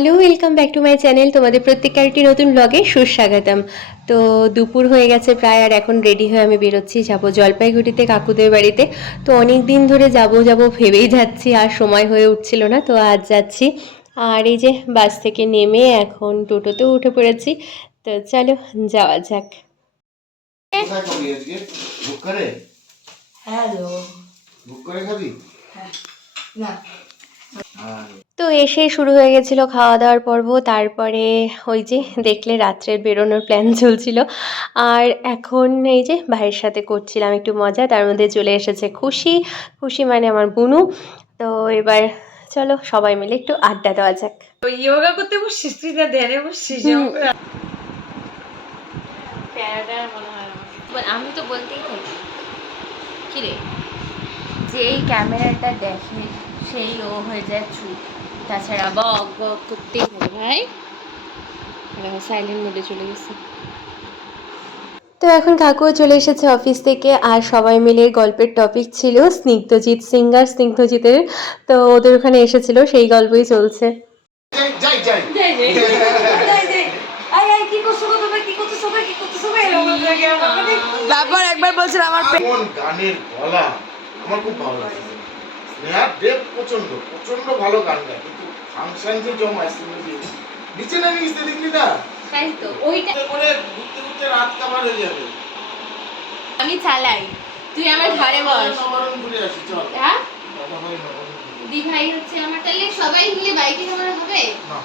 Hello welcome back to my channel তোমাদের প্রত্যেককে একটি নতুন ব্লগে সুস্বাগতম। তো দুপুর হয়ে গেছে প্রায় আর এখন রেডি হয়ে আমি বেরোচ্ছি যাব জলপাইগুড়িতে কাকুদের বাড়িতে। তো অনেক দিন ধরে যাব যাব ভেবেই যাচ্ছি আর সময় হয়ে উঠছিল না তো আজ যাচ্ছি। আর এই যে বাস থেকে নেমে এখন টোটোতেও উঠে পড়েছি তো চলো যাওয়া যাক। হ্যালো বুক করে খাবি? না। আর তো এসে শুরু হয়ে গেছিল খাওয়া দাওয়ার পর্ব। তারপরে ওই যে দেখলে রাত্রের বেরোনোর প্ল্যান চলছিল। আর এখন এই যে ভাইয়ের সাথে করছিলাম একটু মজা তার মধ্যে চলে এসেছে খুশি। খুশি মানে আমার বুনু। তো এবার চলো সবাই মিলে একটু আড্ডা দেওয়া যাক। তো ইয়োগা করতে বসছিস তুই না ধ্যানে বসছিস আমি তো বলতেই থাকি। কিরে যেই ক্যামেরাটা দেখে সেই ও হয়ে যায় চুপ। তাছাড়া বক বক করতেই থাকে ভাই। সাইলেন্ট মোডে চলে গেছে। তো এখন কাকুও চলে এসেছে অফিস থেকে আর সবাই মিলে গল্পের টপিক ছিল স্নিগ্ধজিৎ সিঙ্গার স্নিগ্ধজিতের। তো ওদের ওখানে এসেছিল সেই গল্পই চলছে। তারপর একবার বলছিল আমার গানের গলা। আমার খুব ভালো লাগে। স্নেহা দেব প্রচণ্ড প্রচণ্ড ভালো গান গায় কিন্তু ফাংশন যে জমায় নিচে নামে গেছে দেখলি না? তাই তো ওইটা ঘুরতে করে ঘুরতে ঘুরতে রাত কাবার হয়ে যাবে। আমি চালাই। তুই আমার ঘরে বস। নবরণ ঘুরে আসি চল। হ্যাঁ? বাবা ভাই নবরণ ঘুরে। দি ভাই হচ্ছে আমার তাহলে সবাই মিলে বাইকে যাওয়া হবে? না।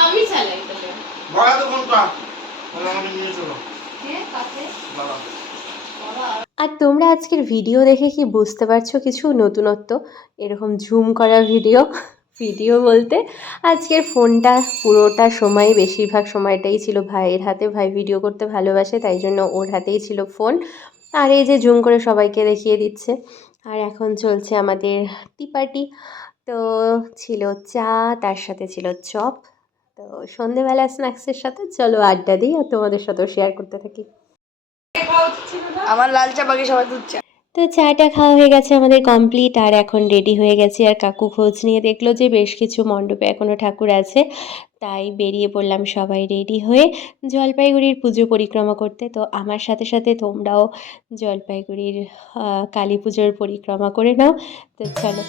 আমি চালাই তাহলে। তো কোনটা তাহলে আমাকে নিয়ে চলো। হ্যাঁ কাছে বাবা। আর তোমরা আজকের ভিডিও দেখে কি বুঝতে পারছ কিছু নতুনত্ব? এরকম ঝুম করা ভিডিও ভিডিও বলতে আজকের ফোনটা পুরোটা সময়, বেশিরভাগ সময়টাই ছিল ভাইয়ের হাতে। ভাই ভিডিও করতে ভালোবাসে, তাই জন্য ওর হাতেই ছিল ফোন আর এই যে জুম করে সবাইকে দেখিয়ে দিচ্ছে। আর এখন চলছে আমাদের টি পার্টি তো ছিল চা, তার সাথে ছিল চপ। তো সন্ধেবেলা স্ন্যাক্সের সাথে চলো আড্ডা দিই আর তোমাদের সাথেও শেয়ার করতে থাকি। আমার লাল চা বাকি সবাই দুধ চা। তো চাটা খাওয়া হয়ে গেছে আমাদের কমপ্লিট আর এখন রেডি হয়ে গেছে, আর কাকু খোঁজ নিয়ে দেখল যে বেশ কিছু মণ্ডপে এখনও ঠাকুর আছে, তাই বেরিয়ে পড়লাম সবাই রেডি হয়ে জলপাইগুড়ির পুজো পরিক্রমা করতে। তো আমার সাথে সাথে তোমরাও জলপাইগুড়ির কালী পুজোর পরিক্রমা করে নাও। তো চলো।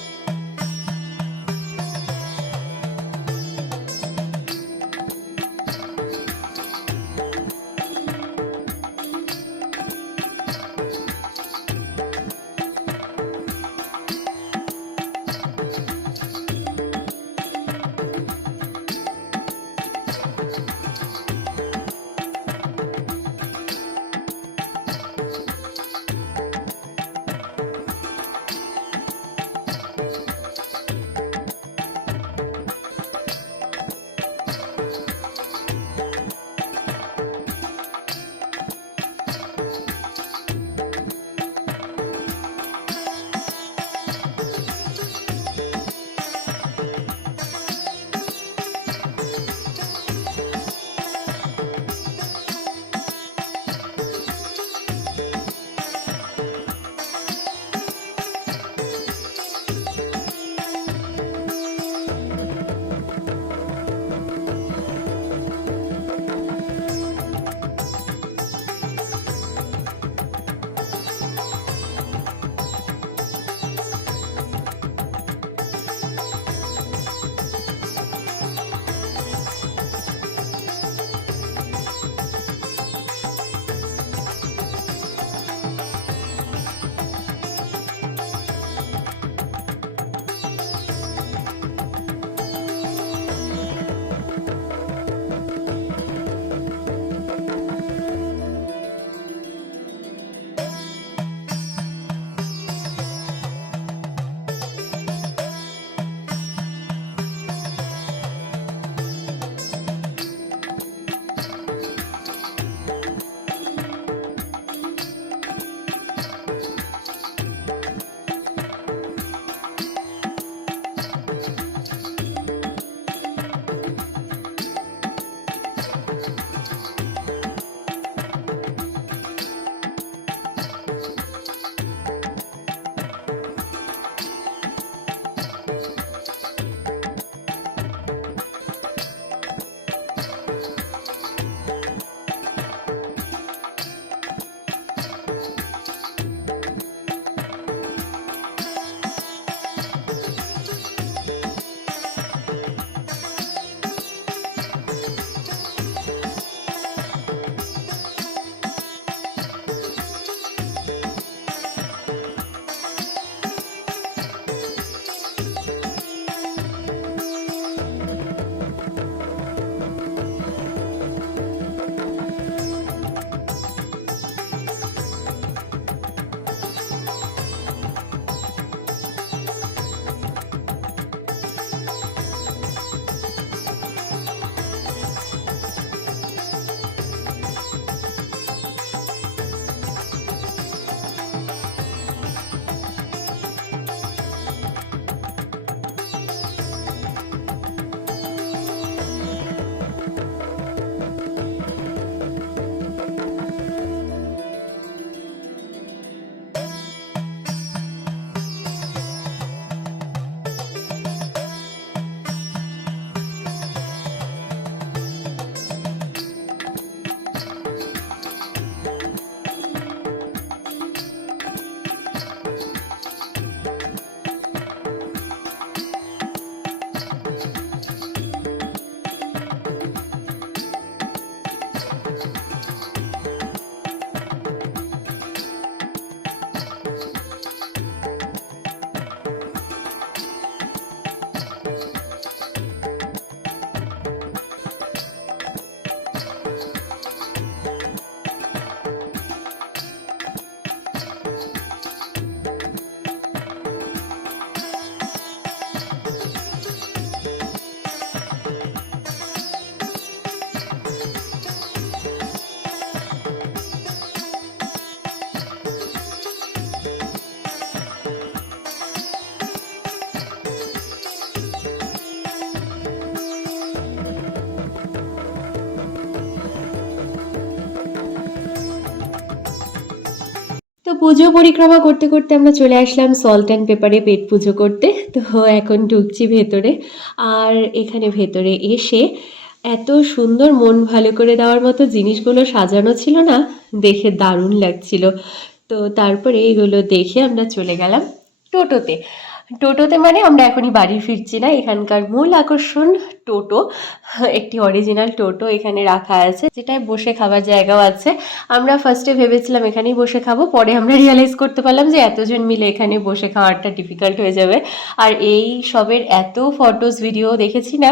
পুজো পরিক্রমা করতে করতে আমরা চলে আসলাম সল্ট অ্যান্ড পেপারে পেট পুজো করতে। তো এখন ঢুকছি ভেতরে আর এখানে ভেতরে এসে এত সুন্দর মন ভালো করে দেওয়ার মতো জিনিসগুলো সাজানো ছিল না, দেখে দারুণ লাগছিল। তো তারপরে এগুলো দেখে আমরা চলে গেলাম টোটোতে। টোটোতে মানে আমরা এখনই বাড়ি ফিরছি না, এখানকার মূল আকর্ষণ টোটো, একটি অরিজিনাল টোটো এখানে রাখা আছে, যেটায় বসে খাবার জায়গাও আছে। আমরা ফার্স্টে ভেবেছিলাম এখানেই বসে খাব, পরে আমরা রিয়েলাইজ করতে পারলাম যে এতজন মিলে এখানে বসে খাওয়াটা ডিফিকাল্ট হয়ে যাবে। আর এই সবের এত ফটোস ভিডিও দেখেছি না,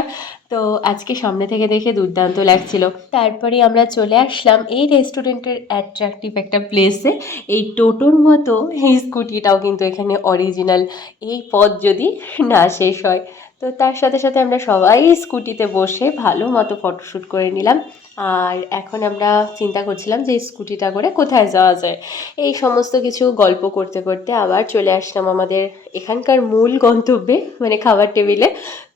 তো আজকে সামনে থেকে দেখে দুর্দান্ত লাগছিল। তারপরে আমরা চলে আসলাম এই রেস্টুরেন্টের অ্যাট্রাকটিভ একটা প্লেসে এই টোটোর মতো এই স্কুটিটাও কিন্তু এখানে অরিজিনাল এই পথ যদি না শেষ হয় তো তার সাথে সাথে আমরা সবাই স্কুটিতে বসে ভালো মতো ফটোশ্যুট করে নিলাম। আর এখন আমরা চিন্তা করছিলাম যে স্কুটিটা করে কোথায় যাওয়া যায়। এই সমস্ত কিছু গল্প করতে করতে আবার চলে আসলাম আমাদের এখানকার মূল গন্তব্যে মানে খাবার টেবিলে।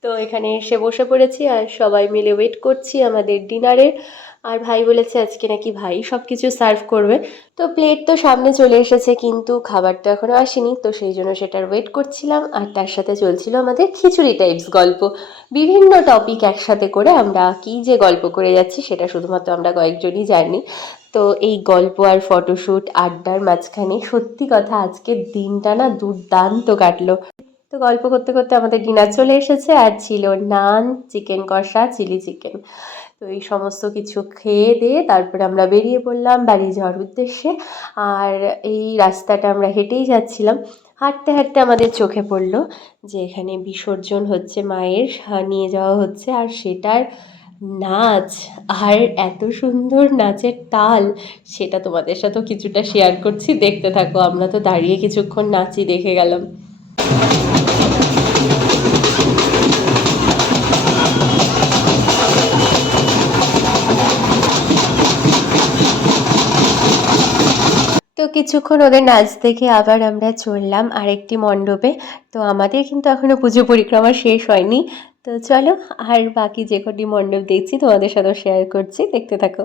তো এখানে এসে বসে পড়েছি আর সবাই মিলে ওয়েট করছি আমাদের ডিনারের আর ভাই বলেছে আজকে নাকি ভাই সব কিছু সার্ভ করবে। তো প্লেট তো সামনে চলে এসেছে, কিন্তু খাবারটা এখনও আসেনি। তো সেই জন্য সেটার ওয়েট করছিলাম, আর তার সাথে চলছিল আমাদের খিচুড়ি টাইপস গল্প। বিভিন্ন টপিক একসাথে করে আমরা কী যে গল্প করে যাচ্ছি, সেটা শুধুমাত্র আমরা কয়েকজনই জানি। তো এই গল্প আর ফটোশ্যুট আড্ডার মাঝখানে সত্যি কথা আজকের দিনটা না দুর্দান্ত কাটলো। তো গল্প করতে করতে আমাদের ডিনার চলে এসেছে, আর ছিল নান চিকেন কষা চিলি চিকেন তো এই সমস্ত কিছু খেয়ে দিয়ে তারপরে আমরা বেরিয়ে পড়লাম বাড়ি যাওয়ার উদ্দেশ্যে। আর এই রাস্তাটা আমরা হেঁটেই যাচ্ছিলাম। হাঁটতে হাঁটতে আমাদের চোখে পড়ল যে এখানে বিসর্জন হচ্ছে মায়ের নিয়ে যাওয়া হচ্ছে। আর সেটার নাচ আর এত সুন্দর নাচের তাল, সেটা তোমাদের সাথেও কিছুটা শেয়ার করছি। দেখতে থাকো, আমরা তো দাঁড়িয়ে কিছুক্ষণ নাচি, দেখে গেলাম। তো কিছুক্ষণ ওদের নাচ দেখে আবার আমরা চললাম আরেকটি মণ্ডপে। তো আমাদের কিন্তু এখনও পুজো পরিক্রমা শেষ হয়নি। তো চলো আর বাকি যে কটি মণ্ডপ দেখছি তোমাদের সাথেও শেয়ার করছি। দেখতে থাকো।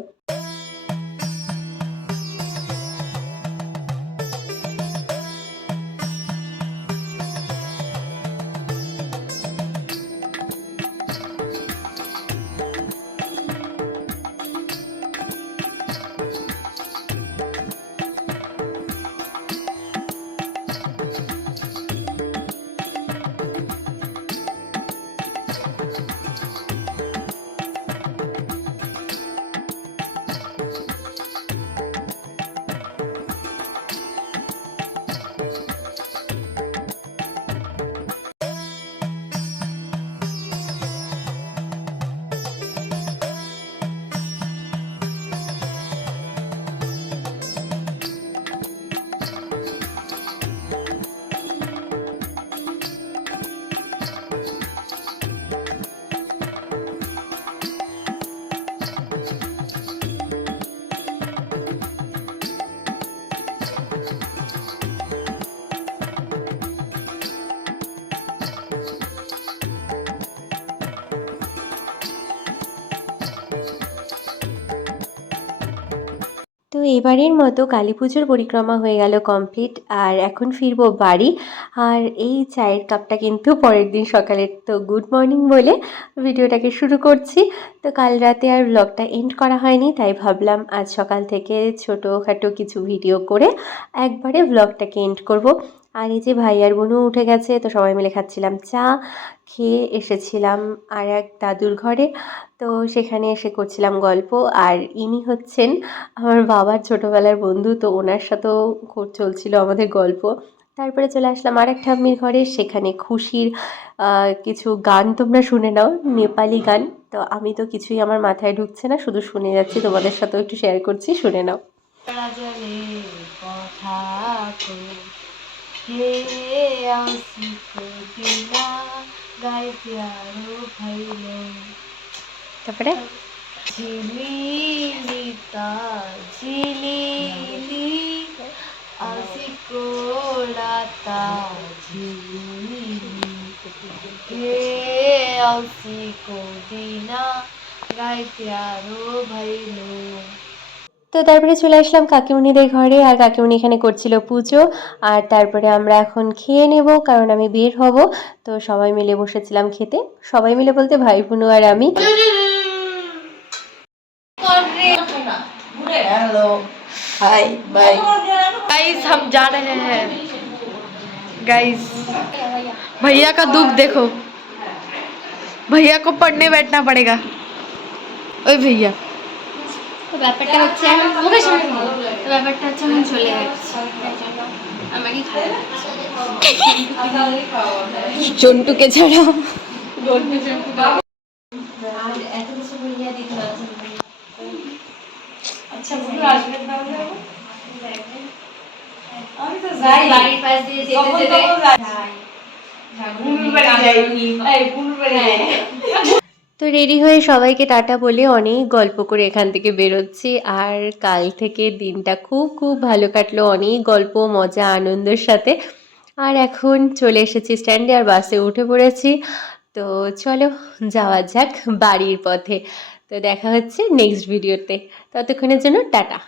তো এবারের মতো কালী পুজোর পরিক্রমা হয়ে গেল কমপ্লিট আর এখন ফিরবো বাড়ি। আর এই চায়ের কাপটা কিন্তু পরের দিন সকালের তো গুড মর্নিং বলে ভিডিওটাকে শুরু করছি। তো কাল রাতে আর ব্লগটা এন্ড করা হয়নি, তাই ভাবলাম আজ সকাল থেকে ছোটোখাটো কিছু ভিডিও করে একবারে ব্লগটাকে এন্ড করব। আর এই যে ভাই আর বোনও উঠে গেছে, তো সবাই মিলে খাচ্ছিলাম চা, খেয়ে এসেছিলাম আর এক দাদুর ঘরে। তো সেখানে এসে করছিলাম গল্প, আর ইনি হচ্ছেন আমার বাবার ছোটোবেলার বন্ধু, তো ওনার সাথেও চলছিল আমাদের গল্প। তারপরে চলে আসলাম আর এক ঠাম্মির ঘরে, সেখানে খুশির কিছু গান তোমরা শুনে নাও, নেপালি গান। তো আমি তো কিছুই আমার মাথায় ঢুকছে না, শুধু শুনে যাচ্ছি, তোমাদের সাথেও একটু শেয়ার করছি, শুনে নাও। হে আসিক দিনা গাই প্যারো ভাইলো তারপরে ঝিলিলি আসিকো লাতা ঝিলিলি হে আসিকো দিনা গাই প্যারো ভাইলো তো তারপরে চলে আসলাম কাকিমণিদের ঘরে আর কাকিমণি এখানে করছিল পুজো আর তারপরে আমরা এখন খেয়ে নেব কারণ আমি বের হব তো সবাই মিলে বসেছিলাম খেতে সবাই মিলে বলতে ভাই বোনু আর আমি हेलो हाय बाय गाइस हम जा रहे हैं गाइस भैया का दुख देखो भैया को पढ़ने बैठना पड़ेगा ओए भैया তো ব্যাপারটা হচ্ছে মুখের সামনে তো ব্যাপারটা হচ্ছে এখন চলে যাচ্ছি আমারই চন্টুকে ছাড়া আচ্ছা আমি তো যাই বাড়ির পাশ দিয়ে যেতে যেতে যাই ঘুরবে না যাই এই ঘুরবে না তো রেডি হয়ে সবাইকে টাটা বলে অনেক গল্প করে এখান থেকে বেরোচ্ছি। আর কাল থেকে দিনটা খুব খুব ভালো কাটলো। অনেক গল্প, মজা, আনন্দের সাথে। আর এখন চলে এসেছি স্ট্যান্ডে আর বাসে উঠে পড়েছি। তো চলো যাওয়া যাক বাড়ির পথে। তো দেখা হচ্ছে নেক্সট ভিডিওতে। ততক্ষণের জন্য টাটা।